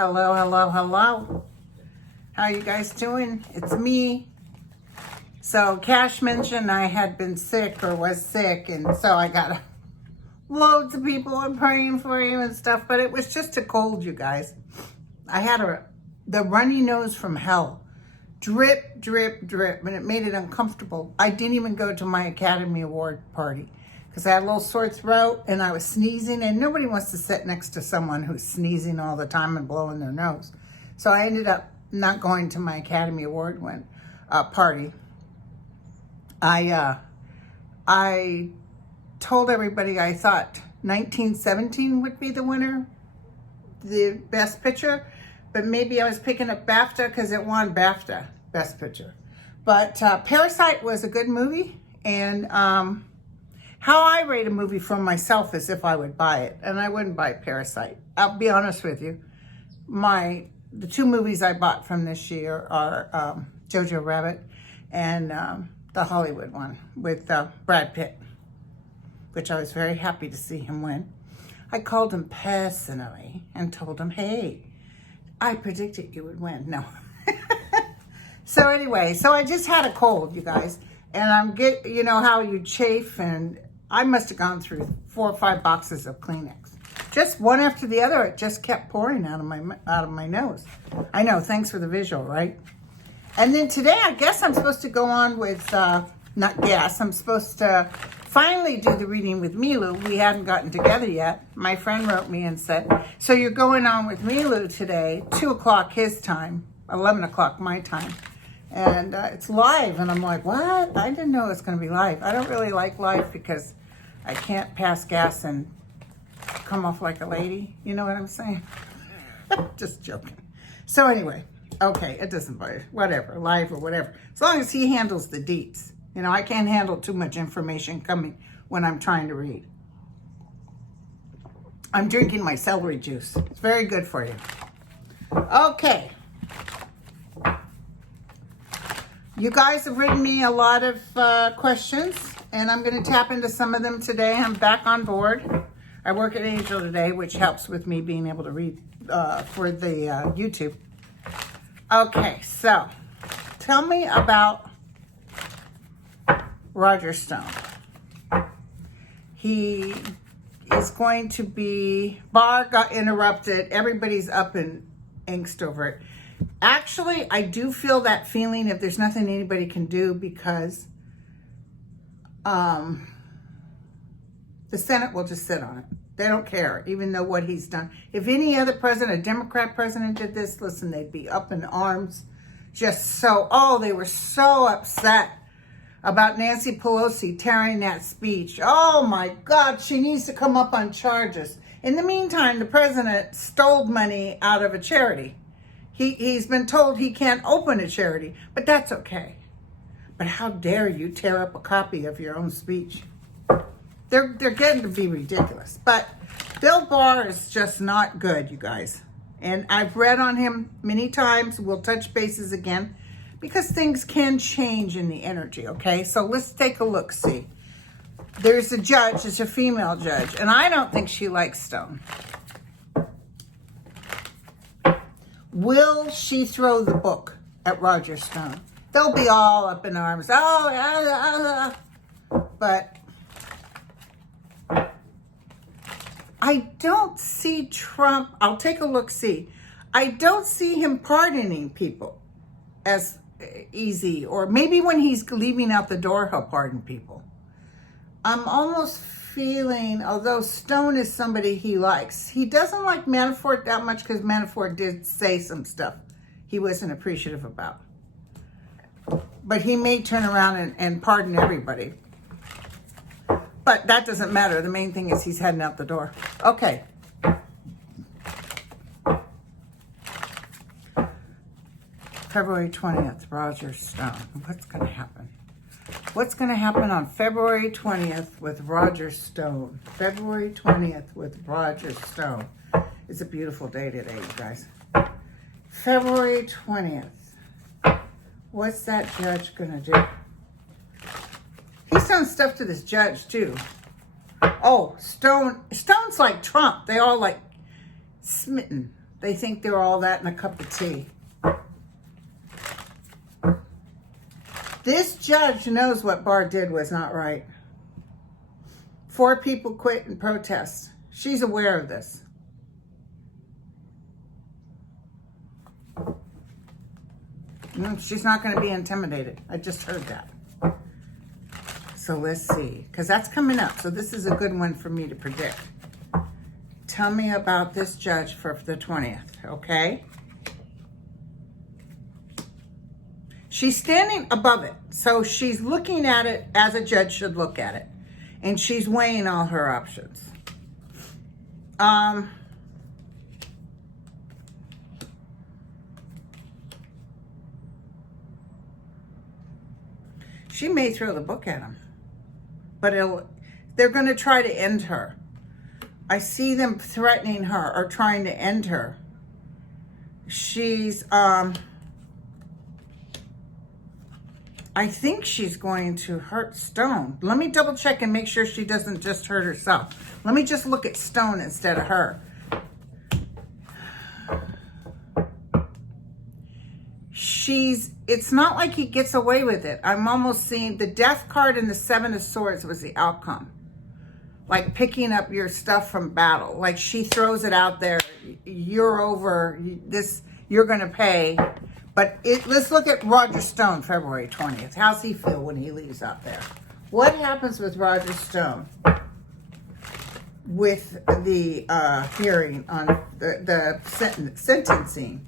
Hello, hello, hello. How you guys doing? It's me. So Cash mentioned I had been sick or was sick, and so I got loads of people and praying for you and stuff, but it was just a cold, you guys. I had the runny nose from hell. Drip, drip, drip, and it made it uncomfortable. I didn't even go to my Academy Award party because I had a little sore throat and I was sneezing, and nobody wants to sit next to someone who's sneezing all the time and blowing their nose. So I ended up not going to my Academy Award party. I told everybody I thought 1917 would be the winner, the best picture, but maybe I was picking up BAFTA because it won BAFTA, best picture. But Parasite was a good movie, and how I rate a movie from myself is if I would buy it, and I wouldn't buy Parasite. I'll be honest with you. The two movies I bought from this year are Jojo Rabbit and the Hollywood one with Brad Pitt, which I was very happy to see him win. I called him personally and told him, hey, I predicted you would win. No. So anyway, so I just had a cold, you guys, and you know how you chafe, and I must have gone through 4 or 5 boxes of Kleenex. Just one after the other, it just kept pouring out of my nose. I know, thanks for the visual, right? And then today, I guess I'm supposed to go on with, I'm supposed to finally do the reading with Milu. We hadn't gotten together yet. My friend wrote me and said, so you're going on with Milu today, 2 o'clock his time, 11 o'clock my time. And it's live, and I'm like, what? I didn't know it was going to be live. I don't really like live because I can't pass gas and come off like a lady. You know what I'm saying? Just joking. So anyway, okay, it doesn't matter. Whatever, live or whatever. As long as he handles the deets. You know, I can't handle too much information coming when I'm trying to read. I'm drinking my celery juice. It's very good for you. Okay. You guys have written me a lot of questions, and I'm going to tap into some of them today. I'm back on board. I work at Angel today, which helps with me being able to read for the YouTube. Okay, so tell me about Roger Stone. He is going to be, Barr got interrupted. Everybody's up in angst over it. Actually, I do feel that feeling if there's nothing anybody can do because the Senate will just sit on it. They don't care, even though what he's done. If any other president, a Democrat president did this, listen, they'd be up in arms. They were so upset about Nancy Pelosi tearing that speech. Oh my God, she needs to come up on charges. In the meantime, the president stole money out of a charity. He's been told he can't open a charity, but that's okay. But how dare you tear up a copy of your own speech? They're getting to be ridiculous. But Bill Barr is just not good, you guys. And I've read on him many times. We'll touch bases again because things can change in the energy, okay? So let's take a look, see. There's a judge, it's a female judge, and I don't think she likes Stone. Will she throw the book at Roger Stone? They'll be all up in arms. But I don't see Trump. I'll take a look, see. I don't see him pardoning people as easy. Or maybe when he's leaving out the door, he'll pardon people. I'm almost feeling, although Stone is somebody he likes, he doesn't like Manafort that much because Manafort did say some stuff he wasn't appreciative about. But he may turn around and pardon everybody. But that doesn't matter. The main thing is he's heading out the door. Okay. February 20th, Roger Stone. What's going to happen? What's going to happen on February 20th with Roger Stone? February 20th with Roger Stone. It's a beautiful day today, you guys. February 20th. What's that judge going to do? He's done stuff to this judge, too. Oh, Stone's like Trump. They all like smitten. They think they're all that in a cup of tea. This judge knows what Barr did was not right. 4 people quit in protest. She's aware of this. She's not going to be intimidated. I just heard that. So let's see, because that's coming up. So this is a good one for me to predict. Tell me about this judge for the 20th, okay? She's standing above it. So she's looking at it as a judge should look at it. And she's weighing all her options. She may throw the book at him. But they're going to try to end her. I see them threatening her or trying to end her. She's, I think she's going to hurt Stone. Let me double check and make sure she doesn't just hurt herself. Let me just look at Stone instead of her. It's not like he gets away with it. I'm almost seeing the death card and the 7 of Swords was the outcome. Like picking up your stuff from battle. Like she throws it out there. You're over this. You're going to pay. But let's look at Roger Stone, February 20th. How's he feel when he leaves out there? What happens with Roger Stone with the hearing on the sentencing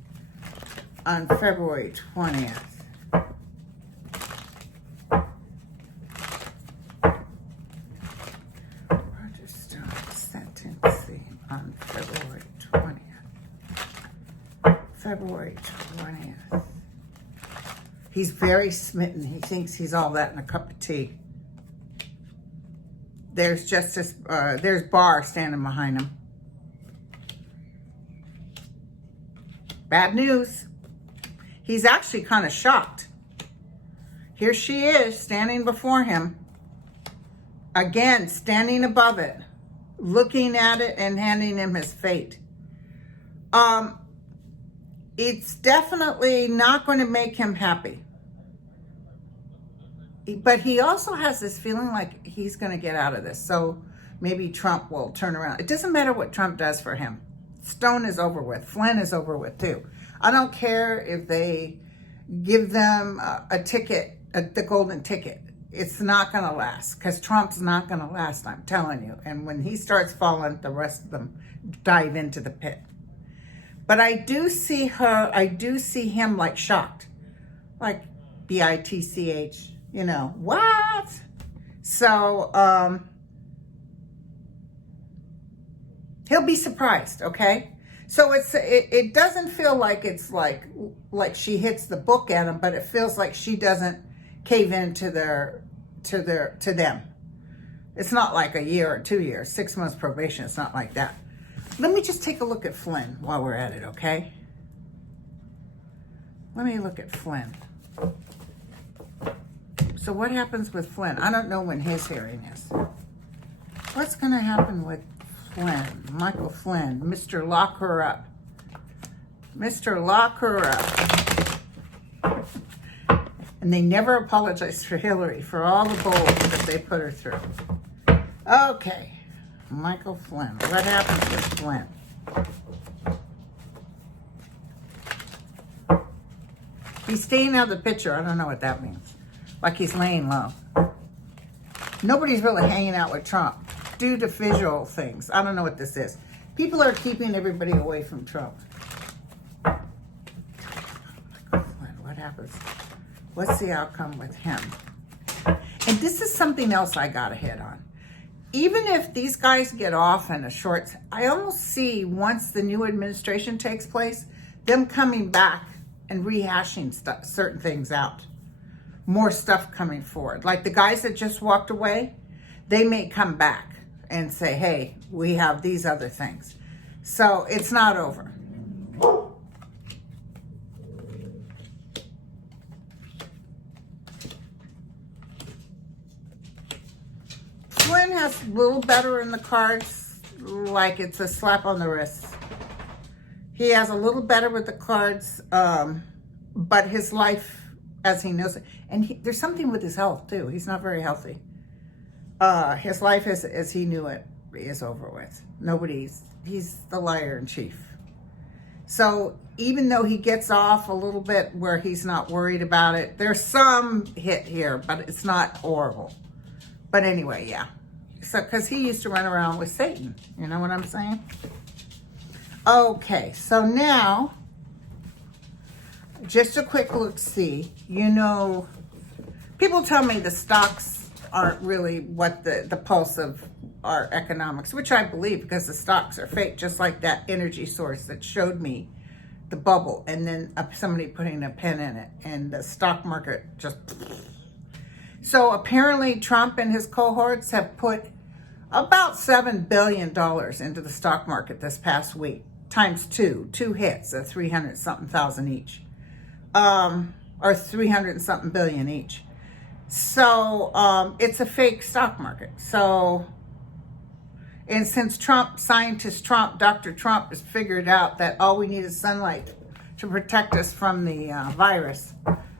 on February 20th? Roger Stone sentencing on February 20th. February 20th. He's very smitten. He thinks he's all that in a cup of tea. There's there's Barr standing behind him. Bad news. He's actually kind of shocked. Here she is standing before him. Again, standing above it, looking at it and handing him his fate. It's definitely not going to make him happy. But he also has this feeling like he's going to get out of this. So maybe Trump will turn around. It doesn't matter what Trump does for him. Stone is over with. Flynn is over with too. I don't care if they give them a ticket, the golden ticket. It's not going to last because Trump's not going to last, I'm telling you. And when he starts falling, the rest of them dive into the pit. But I do see him like shocked. Like BITCH, you know, what? So, he'll be surprised, okay? So it doesn't feel like it's like she hits the book at him, but it feels like she doesn't cave in to them. It's not like a year or 2 years, 6 months probation. It's not like that. Let me just take a look at Flynn while we're at it, okay? Let me look at Flynn. So what happens with Flynn? I don't know when his hearing is. What's going to happen with Flynn? Michael Flynn, Mr. Lock Her Up. Mr. Lock Her Up. And they never apologized for Hillary for all the bull that they put her through. Okay. Michael Flynn. What happens with Flynn? He's staying out of the picture. I don't know what that means. Like he's laying low. Nobody's really hanging out with Trump due to visual things. I don't know what this is. People are keeping everybody away from Trump. Michael Flynn. What happens? What's the outcome with him? And this is something else I got to hit on. Even if these guys get off in a short, I almost see once the new administration takes place, them coming back and rehashing certain things out. More stuff coming forward. Like the guys that just walked away, they may come back and say, hey, we have these other things. So it's not over. Flynn has a little better in the cards, like it's a slap on the wrist. He has a little better with the cards, but his life, as he knows it, and there's something with his health too. He's not very healthy. His life, as he knew it, is over with. He's the liar in chief. So even though he gets off a little bit where he's not worried about it, there's some hit here, but it's not horrible. But anyway, yeah. So, because he used to run around with Satan. You know what I'm saying? Okay, so now, just a quick look-see. You know, people tell me the stocks aren't really what the pulse of our economics, which I believe, because the stocks are fake, just like that energy source that showed me the bubble, and then somebody putting a pen in it, and the stock market just... So apparently Trump and his cohorts have put about $7 billion into the stock market this past week, times two hits of 300-something thousand each, or 300-something billion each. So it's a fake stock market. So, and since Dr. Trump has figured out that all we need is sunlight to protect us from the virus,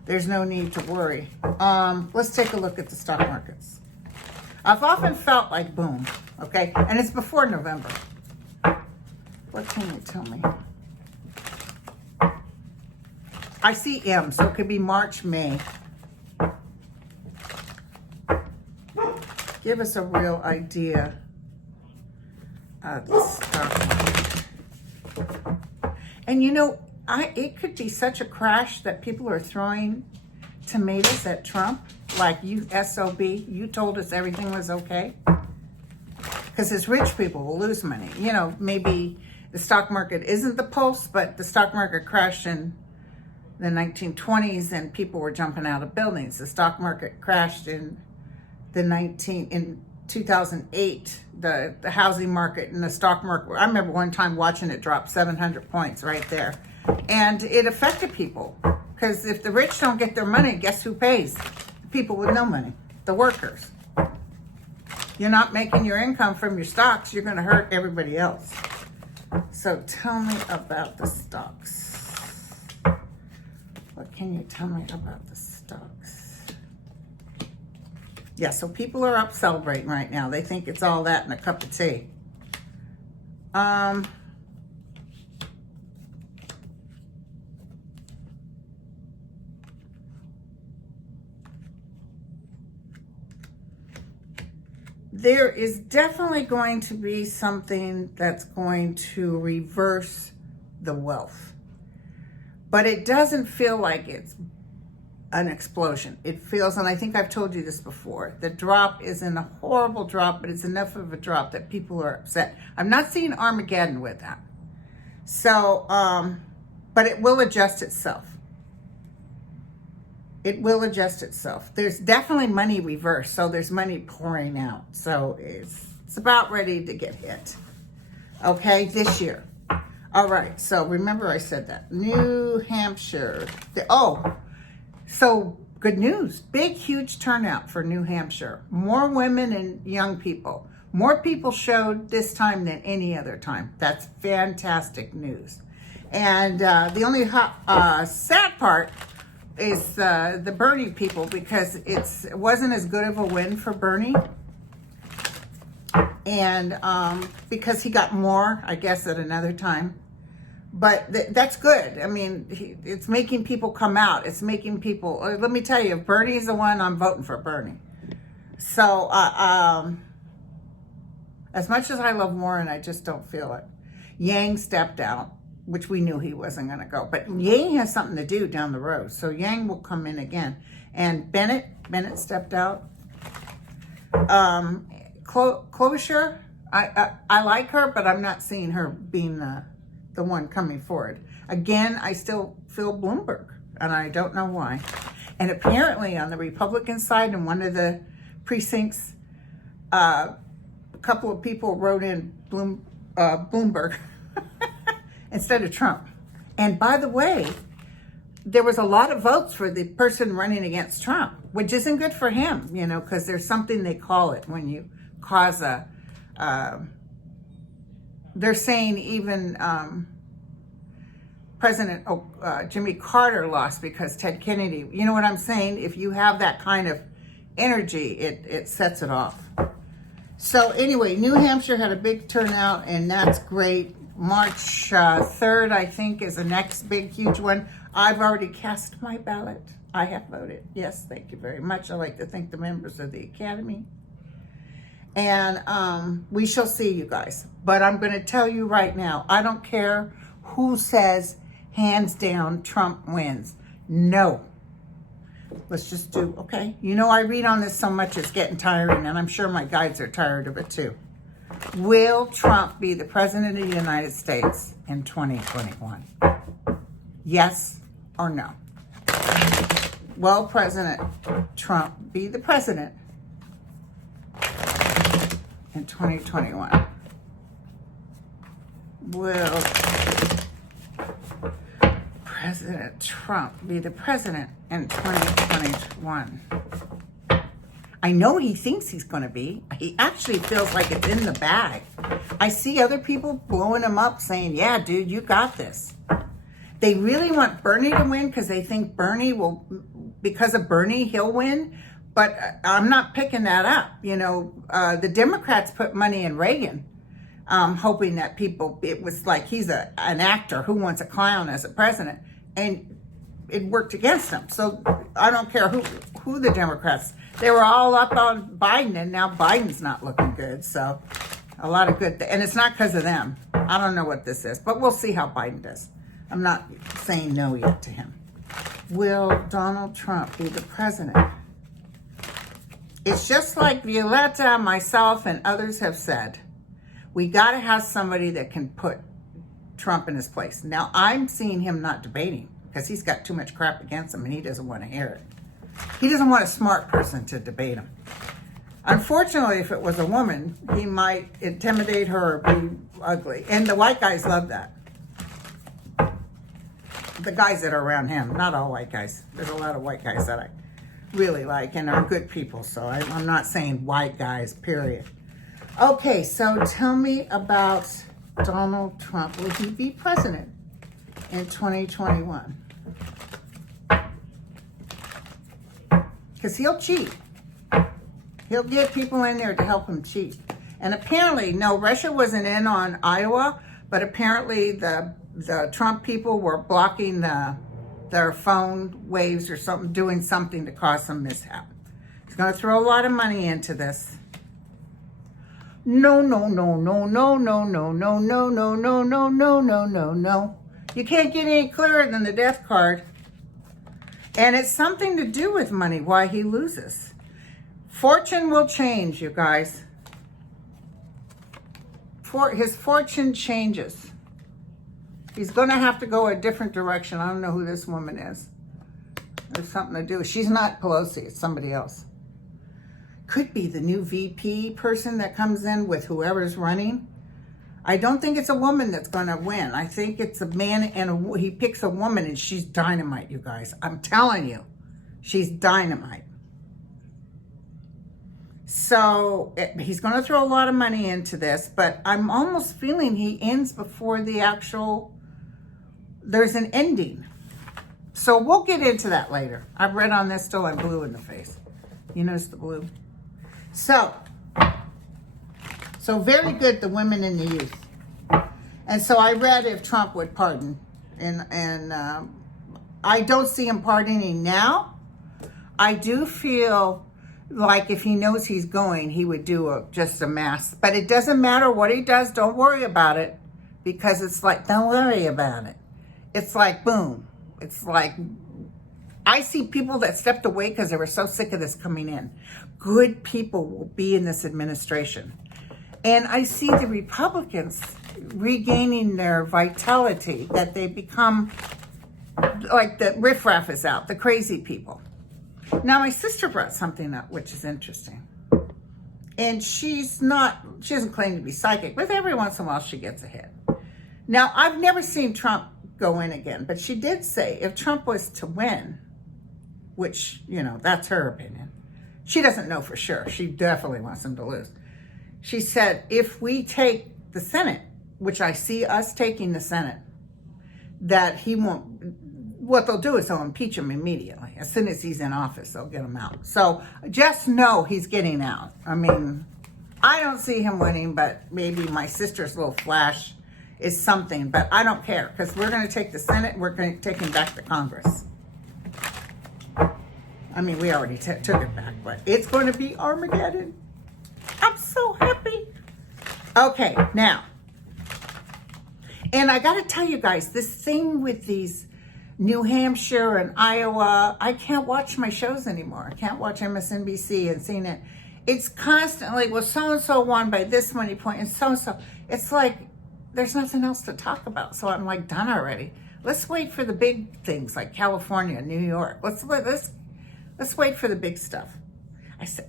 there's no need to worry. Let's take a look at the stock markets. I've often felt like boom, okay? And it's before November. What can you tell me? I see M, so it could be March, May. Give us a real idea of the stock market. And you know, it could be such a crash that people are throwing tomatoes at Trump, like you SOB, you told us everything was okay. Because his rich people will lose money. You know, maybe the stock market isn't the pulse, but the stock market crashed in the 1920s and people were jumping out of buildings. The stock market crashed in 2008, the housing market and the stock market. I remember one time watching it drop 700 points right there. And it affected people, because if the rich don't get their money, guess who pays? The people with no money, the workers. You're not making your income from your stocks, you're going to hurt everybody else. So tell me about the stocks. What can you tell me about the stocks? Yeah, so people are up celebrating right now. They think it's all that and a cup of tea. There is definitely going to be something that's going to reverse the wealth. But it doesn't feel like it's an explosion. It feels, and I think I've told you this before, the drop isn't a horrible drop, but it's enough of a drop that people are upset. I'm not seeing Armageddon with that. So, but it will adjust itself. It will adjust itself. There's definitely money reversed, so there's money pouring out. So it's about ready to get hit. Okay, this year. All right, so remember I said that. New Hampshire. So good news. Big, huge turnout for New Hampshire. More women and young people. More people showed this time than any other time. That's fantastic news. And the only sad part is the Bernie people, because it wasn't as good of a win for Bernie. And because he got more, I guess, at another time. But that's good. I mean, it's making people come out. It's making people, let me tell you, if Bernie's the one, I'm voting for Bernie. So, as much as I love Warren, I just don't feel it. Yang stepped out, which we knew he wasn't going to go. But Yang has something to do down the road. So Yang will come in again. And Bennett stepped out. Closure, I like her, but I'm not seeing her being the one coming forward. Again, I still feel Bloomberg, and I don't know why. And apparently on the Republican side, in one of the precincts, a couple of people wrote in Bloomberg instead of Trump. And by the way, there was a lot of votes for the person running against Trump, which isn't good for him, you know, because there's something they call it when you cause a, they're saying even President Jimmy Carter lost because Ted Kennedy, you know what I'm saying? If you have that kind of energy, it sets it off. So anyway, New Hampshire had a big turnout, and that's great. March 3rd, I think, is the next big, huge one. I've already cast my ballot. I have voted. Yes, thank you very much. I'd like to thank the members of the Academy. And we shall see, you guys. But I'm going to tell you right now, I don't care who says, hands down, Trump wins. No. Let's just do, okay? You know, I read on this so much, it's getting tiring, and I'm sure my guides are tired of it too. Will Trump be the President of the United States in 2021? Yes or no? Will President Trump be the President in 2021? Will President Trump be the President in 2021? I know he thinks he's going to be. He actually feels like it's in the bag. I see other people blowing him up saying, yeah, dude, you got this. They really want Bernie to win because they think Bernie will, because of Bernie, he'll win. But I'm not picking that up. You know, the Democrats put money in Reagan, hoping that people, it was like he's an actor who wants a clown as a president. And it worked against him. So I don't care who the Democrats, they were all up on Biden, and now Biden's not looking good. So a lot of good, and it's not because of them. I don't know what this is, but we'll see how Biden does. I'm not saying no yet to him. Will Donald Trump be the president? It's just like Violetta, myself, and others have said. We got to have somebody that can put Trump in his place. Now, I'm seeing him not debating because he's got too much crap against him and he doesn't want to hear it. He doesn't want a smart person to debate him. Unfortunately, if it was a woman, he might intimidate her or be ugly. And the white guys love that. The guys that are around him, not all white guys. There's a lot of white guys that I really like and are good people. So I'm not saying white guys, period. Okay, so tell me about Donald Trump. Will he be president in 2021? Because he'll cheat. He'll get people in there to help him cheat. And apparently, no, Russia wasn't in on Iowa, but apparently the Trump people were blocking their phone waves or something, doing something to cause some mishap. He's going to throw a lot of money into this. No, no, no, no, no, no, no, no, no, no, no, no, no, no, no, no. You can't get any clearer than the death card. And it's something to do with money, why he loses. Fortune will change, you guys. His fortune changes. He's going to have to go a different direction. I don't know who this woman is. There's something to do. She's not Pelosi. It's somebody else. Could be the new VP person that comes in with whoever's running. I don't think it's a woman that's going to win. I think it's a man and he picks a woman and she's dynamite, you guys. I'm telling you, she's dynamite. So he's going to throw a lot of money into this, but I'm almost feeling he ends before the actual, there's an ending. So we'll get into that later. I've read on this till I'm blue in the face. You notice the blue? So very good, the women and the youth. And so I read if Trump would pardon. And I don't see him pardoning now. I do feel like if he knows he's going, he would do just a mass. But it doesn't matter what he does. Don't worry about it. Because it's like, don't worry about it. It's like, boom. It's like, I see people that stepped away because they were so sick of this coming in. Good people will be in this administration. And I see the Republicans regaining their vitality, that they become like the riffraff is out, the crazy people. Now, my sister brought something up, which is interesting. And she doesn't claim to be psychic, but every once in a while she gets a hit. Now, I've never seen Trump go in again, but she did say if Trump was to win, which, that's her opinion. She doesn't know for sure. She definitely wants him to lose. She said, if we take the Senate, which I see us taking the Senate, that he won't, what they'll do is they'll impeach him immediately. As soon as he's in office, they'll get him out. So just know he's getting out. I mean, I don't see him winning, but maybe my sister's little flash is something. But I don't care, because we're going to take the Senate, we're going to take him back to Congress. I mean, we already took it back, but it's going to be Armageddon. I'm so happy. Okay, now. And I got to tell you guys, this thing with these New Hampshire and Iowa, I can't watch my shows anymore. I can't watch MSNBC and CNN. It's constantly, well, so-and-so won by this many points, and so-and-so. It's like there's nothing else to talk about. So I'm like, done already. Let's wait for the big things like California, New York. Let's wait for the big stuff.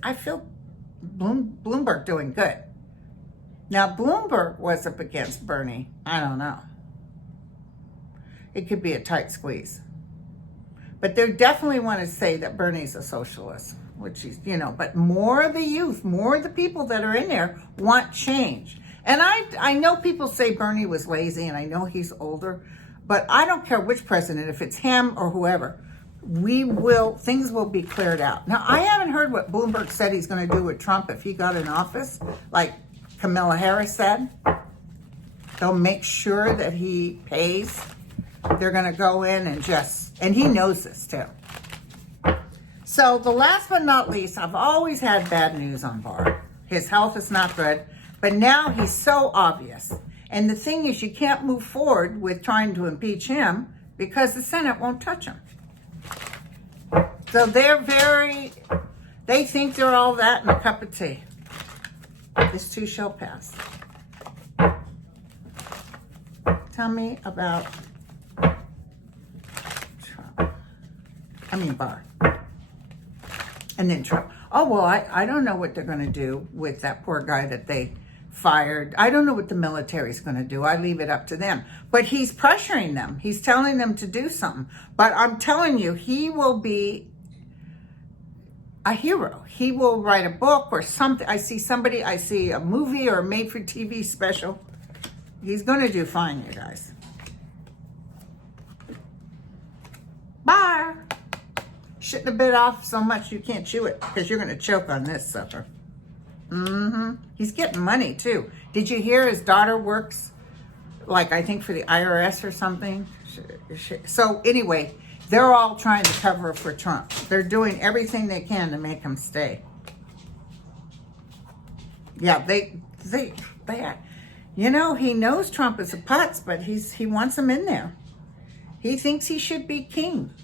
I feel Bloomberg doing good. Now, Bloomberg was up against Bernie. I don't know. It could be a tight squeeze. But they definitely want to say that Bernie's a socialist, which he's, but more of the youth, more of the people that are in there want change. And I know people say Bernie was lazy, and I know he's older, but I don't care which president, if it's him or whoever, things will be cleared out. Now, I haven't heard what Bloomberg said he's going to do with Trump if he got in office, like Kamala Harris said. They'll make sure that he pays. They're going to go in and he knows this too. So the last but not least, I've always had bad news on Barr. His health is not good, but now he's so obvious. And the thing is, you can't move forward with trying to impeach him because the Senate won't touch him. So they think they're all that in a cup of tea. This too shall pass. Tell me about Barr. And then Trump. Oh, well, I don't know what they're going to do with that poor guy that they fired. I don't know what the military's going to do. I leave it up to them. But he's pressuring them. He's telling them to do something. But I'm telling you, he will be a hero. He will write a book or something. I see a movie or a made-for-TV special. He's going to do fine, you guys. Bye. Shouldn't have bit off so much you can't chew it, because you're going to choke on this sucker. He's getting money, too. Did you hear his daughter works, I think for the IRS or something? So anyway, they're all trying to cover for Trump. They're doing everything they can to make him stay. Yeah, he knows Trump is a putz, but he wants him in there. He thinks he should be king.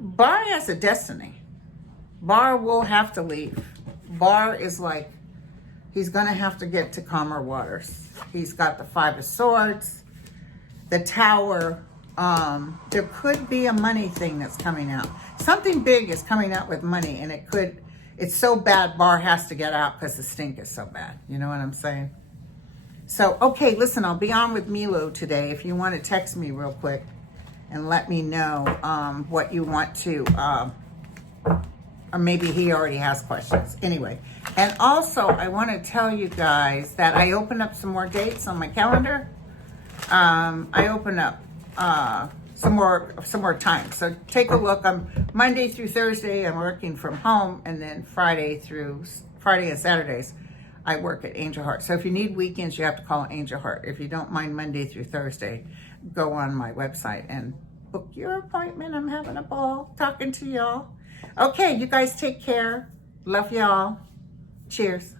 Barr has a destiny. Barr will have to leave. Barr is he's going to have to get to calmer waters. He's got the 5 of Swords, the Tower. There could be a money thing that's coming out. Something big is coming out with money, and it's so bad Barr has to get out because the stink is so bad. You know what I'm saying? So, okay, listen, I'll be on with Milo today. If you want to text me real quick and let me know what you want to, or maybe he already has questions. Anyway, and also I want to tell you guys that I opened up some more dates on my calendar. I opened up some more time. So take a look. Monday through Thursday, I'm working from home, and then Friday and Saturdays, I work at Angel Heart. So if you need weekends, you have to call Angel Heart. If you don't mind Monday through Thursday, go on my website and book your appointment. I'm having a ball talking to y'all. Okay, you guys take care. Love y'all. Cheers.